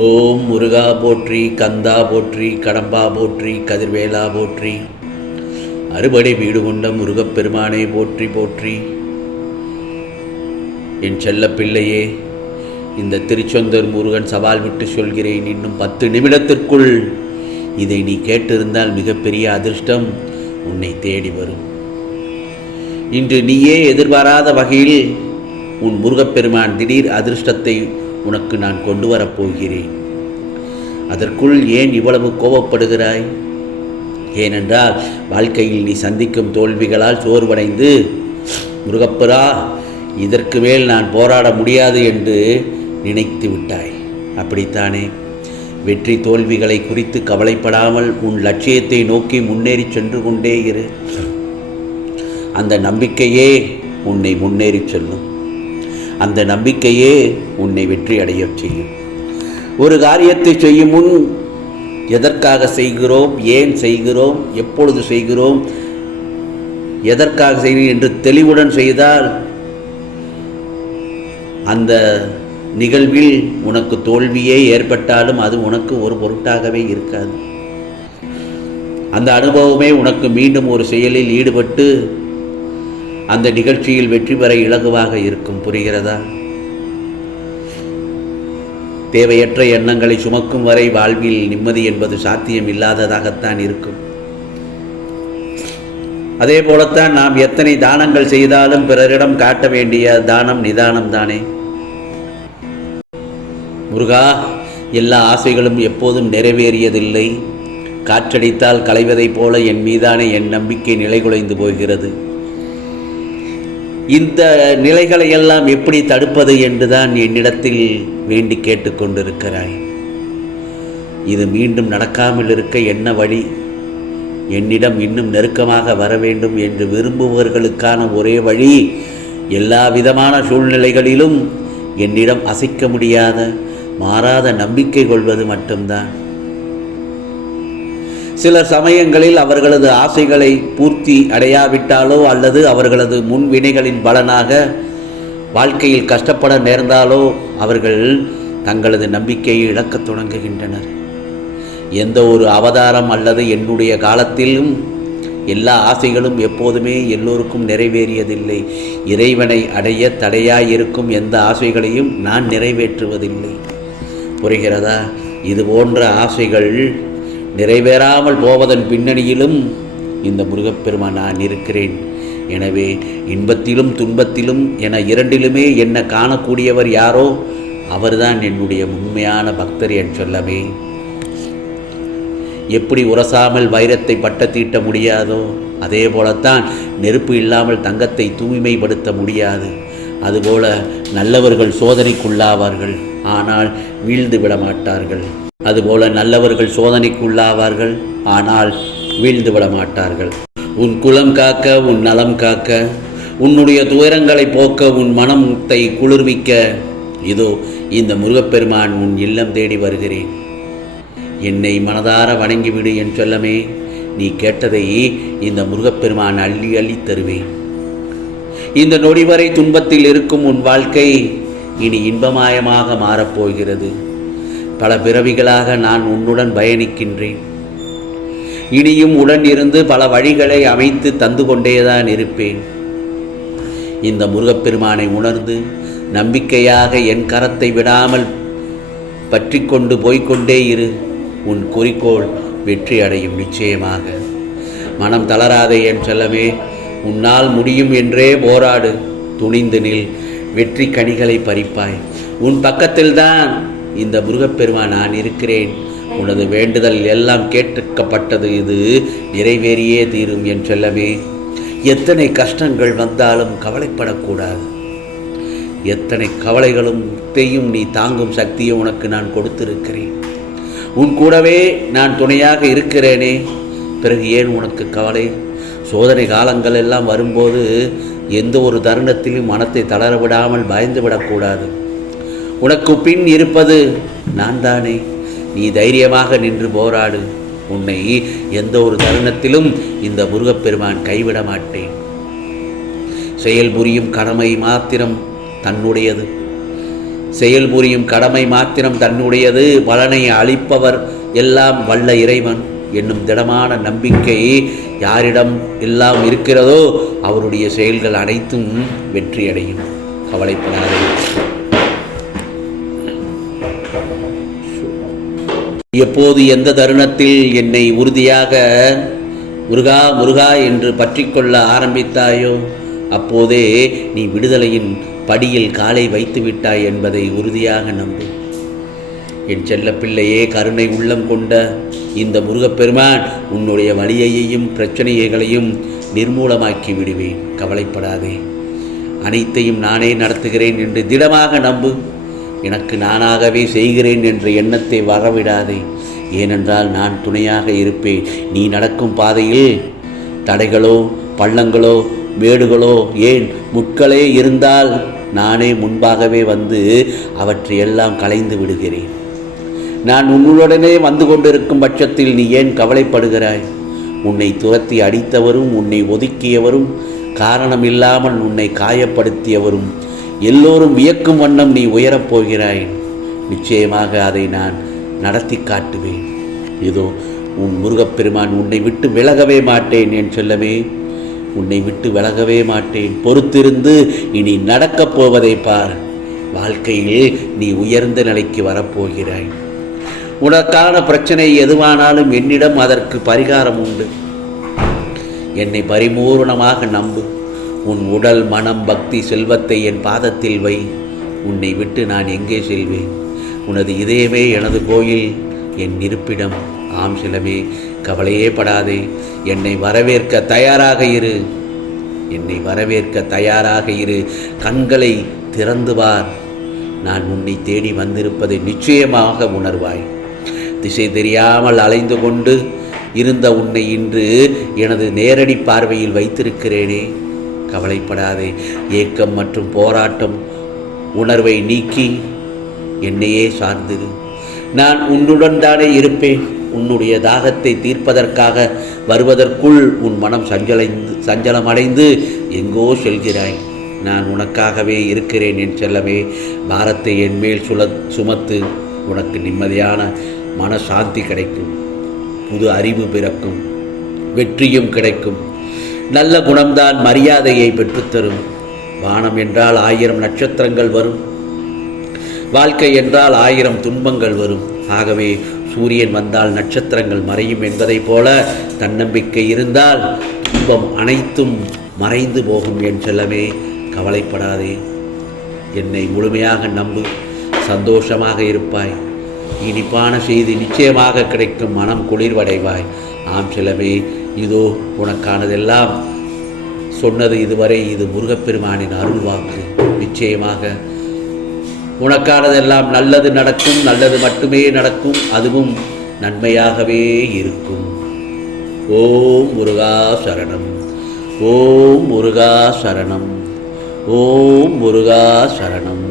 ஓம் முருகா போற்றி, கந்தா போற்றி, கடம்பா போற்றி, கதிர்வேலா போற்றி, அறுபடை வீடு கொண்ட முருகப்பெருமானே போற்றி போற்றி. என் செல்ல பிள்ளையே, இந்த திருச்செந்தூர் முருகன் சவால் விட்டு சொல்கிறேன், இன்னும் 10 நிமிடத்திற்குள் இதை நீ கேட்டிருந்தால் மிகப்பெரிய அதிர்ஷ்டம் உன்னை தேடி வரும். இன்று நீயே எதிர்பாராத வகையில் உன் முருகப்பெருமான் திடீர் அதிர்ஷ்டத்தை உனக்கு நான் கொண்டு வரப்போகிறேன். அதற்குள் ஏன் இவ்வளவு கோபப்படுகிறாய்? ஏனென்றால் வாழ்க்கையில் நீ சந்திக்கும் தோல்விகளால் சோர்வடைந்து, முருகப்பெருமா, இதற்கு மேல் நான் போராட முடியாது என்று நினைத்து விட்டாய். அப்படித்தானே? வெற்றி தோல்விகளை குறித்து கவலைப்படாமல் உன் லட்சியத்தை நோக்கி முன்னேறி சென்று கொண்டே இரு. அந்த நம்பிக்கையே உன்னை முன்னேறி செல்லும். அந்த நம்பிக்கையே உன்னை வெற்றி அடையச் செய்யும். ஒரு காரியத்தை செய்யும் முன் எதற்காக செய்கிறோம், ஏன் செய்கிறோம், எப்பொழுது செய்கிறோம், எதற்காக செய்கிறோம் என்று தெளிவுடன் செய்தால் அந்த நிகழ்வில் உனக்கு தோல்வியே ஏற்பட்டாலும் அது உனக்கு ஒரு பொருட்டாகவே இருக்காது. அந்த அனுபவமே உனக்கு மீண்டும் ஒரு செயலில் ஈடுபட்டு அந்த நிகழ்ச்சியில் வெற்றி பெற இலகுவாக இருக்கும். புரிகிறதா? தேவையற்ற எண்ணங்களை சுமக்கும் வரை வாழ்வில் நிம்மதி என்பது சாத்தியம் இல்லாததாகத்தான் இருக்கும். அதே போலத்தான் நாம் எத்தனை தானங்கள் செய்தாலும் பிறரிடம் காட்ட வேண்டிய தானம் நிதானம் தானே. முருகா, எல்லா ஆசைகளும் எப்போதும் நிறைவேறியதில்லை. காற்றடித்தால் களைவதைப் போல என் மீதானே என் நம்பிக்கை நிலைகுலைந்து போகிறது. இந்த நிலைகளை எல்லாம் எப்படி தடுப்பது என்றுதான் என்னிடத்தில் வேண்டி கேட்டுக்கொண்டிருக்கிறாய். இது மீண்டும் நடக்காமல் இருக்க என்ன வழி? என்னிடம் இன்னும் நெருக்கமாக வர வேண்டும் என்று விரும்புபவர்களுக்கான ஒரே வழி, எல்லா விதமான சூழ்நிலைகளிலும் என்னிடம் அசைக்க முடியாத மாறாத நம்பிக்கை கொள்வது மட்டும்தான். சில சமயங்களில் அவர்களது ஆசைகளை பூர்த்தி அடையாவிட்டாலோ அல்லது அவர்களது முன்வினைகளின் பலனாக வாழ்க்கையில் கஷ்டப்பட நேர்ந்தாலோ அவர்கள் தங்களது நம்பிக்கையை இழக்கத் தொடங்குகின்றனர். எந்த ஒரு அவதாரம் அல்லது என்னுடைய காலத்திலும் எல்லா ஆசைகளும் எப்போதுமே எல்லோருக்கும் நிறைவேறியதில்லை. இறைவனை அடைய தடையாயிருக்கும் எந்த ஆசைகளையும் நான் நிறைவேற்றுவதில்லை. புரிகிறதா? இது போன்ற ஆசைகள் நிறைவேறாமல் போவதன் பின்னணியிலும் இந்த முருகப்பெருமான் நான் இருக்கிறேன். எனவே இன்பத்திலும் துன்பத்திலும் என இரண்டிலுமே என்ன காணக்கூடியவர் யாரோ அவர்தான் என்னுடைய உண்மையான பக்தர் என் சொல்லவே. எப்படி உரசாமல் வைரத்தை பட்ட தீட்ட முடியாதோ அதே போலத்தான் நெருப்பு இல்லாமல் தங்கத்தை தூய்மைப்படுத்த முடியாது. அதுபோல நல்லவர்கள் சோதனைக்குள்ளாவார்கள், ஆனால் வீழ்ந்து விட மாட்டார்கள். அதுபோல நல்லவர்கள் சோதனைக்குள்ளாவார்கள், ஆனால் வீழ்ந்து விட மாட்டார்கள். உன் குலம் காக்க, உன் நலம் காக்க, உன்னுடைய துயரங்களை போக்க, உன் மனத்தை குளிர்விக்க இதோ இந்த முருகப்பெருமான் உன் இல்லம் தேடி வருகிறேன். என்னை மனதார வணங்கிவிடு என் சொல்லமே. நீ கேட்டதை இந்த முருகப்பெருமான் அள்ளி அள்ளி தருவேன். இந்த நொடி வரை துன்பத்தில் இருக்கும் உன் வாழ்க்கை இனி இன்பமயமாக மாறப்போகிறது. பல பிறவிகளாக நான் உன்னுடன் பயணிக்கின்றேன். இனியும் உடன் இருந்து பல வழிகளை அமைத்து தந்து கொண்டேதான் இருப்பேன். இந்த முருகப்பெருமானை உணர்ந்து நம்பிக்கையாக என் கரத்தை விடாமல் பற்றி கொண்டு போய்கொண்டே இரு. உன் குறிக்கோள் வெற்றி அடையும் நிச்சயமாக. மனம் தளராதே என் செல்லமே. உன்னால் முடியும் என்றே போராடு. துணிந்து நில். வெற்றி கனிகளை பறிப்பாய். உன் பக்கத்தில்தான் இந்த முருகப்பெருமான் நான் இருக்கிறேன். உனது வேண்டுதல் எல்லாம் கேட்கப்பட்டது. இது நிறைவேறியே தீரும் என் செல்லமே. எத்தனை கஷ்டங்கள் வந்தாலும் கவலைப்படக்கூடாது. எத்தனை கவலைகளும் நீ தாங்கும் சக்தியை உனக்கு நான் கொடுத்திருக்கிறேன். உன் கூடவே நான் துணையாக இருக்கிறேனே. பிறகு ஏன் உனக்கு கவலை? சோதனை காலங்கள் எல்லாம் வரும்போது எந்த ஒரு தருணத்திலும் மனத்தை தளர விடாமல் பயந்து விடக்கூடாது. உனக்கு பின் இருப்பது நான் தானே. நீ தைரியமாக நின்று போராடு. உன்னை எந்த ஒரு தருணத்திலும் இந்த முருகப்பெருமான் கைவிட மாட்டேன். செயல் புரியும் கடமை மாத்திரம் தன்னுடையது. செயல்புரியும் கடமை மாத்திரம் தன்னுடையது, பலனை அளிப்பவர் எல்லாம் வல்ல இறைவன் என்னும் திடமான நம்பிக்கை யாரிடம் எல்லாம் இருக்கிறதோ அவருடைய செயல்கள் அனைத்தும் வெற்றியடையும். கவலைப்படாதே. எப்போது எந்த தருணத்தில் என்னை உறுதியாக முருகா முருகா என்று பற்றிக்கொள்ள ஆரம்பித்தாயோ அப்போதே நீ விடுதலையின் படியில் காலை வைத்து விட்டாய் என்பதை உறுதியாக நம்பு. என் செல்ல பிள்ளையே, கருணை உள்ளம் கொண்ட இந்த முருகப்பெருமான் உன்னுடைய வலியையும் பிரச்சனைகளையும் நிர்மூலமாக்கி விடுவேன். கவலைப்படாதே. அனைத்தையும் நானே நடத்துகிறேன் என்று திடமாக நம்பு. எனக்கு நானாகவே செய்கிறேன் என்ற எண்ணத்தை வரவிடாதே. ஏனென்றால் நான் துணையாக இருப்பேன். நீ நடக்கும் பாதையில் தடைகளோ பள்ளங்களோ மேடுகளோ ஏன் முட்களே இருந்தால் நானே முன்பாகவே வந்து அவற்றையெல்லாம் களைந்து விடுகிறேன். நான் உன்னுடனே வந்து கொண்டிருக்கும் பட்சத்தில் நீ ஏன் கவலைப்படுகிறாய்? உன்னை துரத்தி அடித்தவரும் உன்னை ஒதுக்கியவரும் காரணம் இல்லாமல் உன்னை காயப்படுத்தியவரும் எல்லோரும் வியக்கும் வண்ணம் நீ உயரப் போகிறாய். நிச்சயமாக அதை நான் நடத்தி காட்டுவேன். இதோ உன் முருகப்பெருமான் உன்னை விட்டு விலகவே மாட்டேன். என் செல்லமே, உன்னை விட்டு விலகவே மாட்டேன். பொறுத்திருந்து இனி நடக்கப் போவதை பார். வாழ்க்கையில் நீ உயர்ந்த நிலைக்கு வரப்போகிறாய். உனக்கான பிரச்சனை எதுவானாலும் என்னிடம் அதற்கு பரிகாரம் உண்டு. என்னை பரிபூர்ணமாக நம்பு. உன் உடல் மனம் பக்தி செல்வத்தை என் பாதத்தில் வை. உன்னை விட்டு நான் எங்கே செல்வேன்? உனது இதயமே எனது கோயில், என் இருப்பிடம். ஆம் செல்லமே, கவலையே படாதே. என்னை வரவேற்க தயாராக இரு. என்னை வரவேற்க தயாராக இரு. கண்களை திறந்து பார். நான் உன்னை தேடி வந்திருப்பதை நிச்சயமாக உணர்வாய். திசை தெரியாமல் அலைந்து கொண்டு இருந்த உன்னை இன்று எனது நேரடி பார்வையில் வைத்திருக்கிறேனே. கவலைப்படாதே. ஏக்கம் மற்றும் போராட்டம் உணர்வை நீக்கி என்னையே சார்ந்திரு. நான் உன்னுடன் தானே இருப்பேன். உன்னுடைய தாகத்தை தீர்ப்பதற்காக வருவதற்குள் உன் மனம் சஞ்சலமடைந்து எங்கோ செல்கிறாய். நான் உனக்காகவே இருக்கிறேன். என் செல்லமே, பாரத்தை என்மேல் சுமத்து. உனக்கு நிம்மதியான மனசாந்தி கிடைக்கும். புது அறிவு பிறக்கும். வெற்றியும் கிடைக்கும். நல்ல குணம்தான் மரியாதையை பெற்றுத்தரும். வானம் என்றால் 1000 நட்சத்திரங்கள் வரும். வாழ்க்கை என்றால் 1000 துன்பங்கள் வரும். ஆகவே சூரியன் வந்தால் நட்சத்திரங்கள் மறையும் என்பதை போல தன்னம்பிக்கை இருந்தால் துன்பம் அனைத்தும் மறைந்து போகும். என் செல்லமே, கவலைப்படாதே. என்னை முழுமையாக நம்பு. சந்தோஷமாக இருப்பாய். இனிப்பான செய்தி நிச்சயமாக கிடைக்கும். மனம் குளிர்வடைவாய். ஆம் செல்லமே, இதோ உனக்கானதெல்லாம் சொன்னது இதுவரை இது முருகப்பெருமானின் அருள் வாக்கு. நிச்சயமாக உனக்கானதெல்லாம் நல்லது நடக்கும். நல்லது மட்டுமே நடக்கும். அதுவும் நன்மையாகவே இருக்கும். ஓம் முருகா சரணம். ஓம் முருகா சரணம். ஓம் முருகா சரணம்.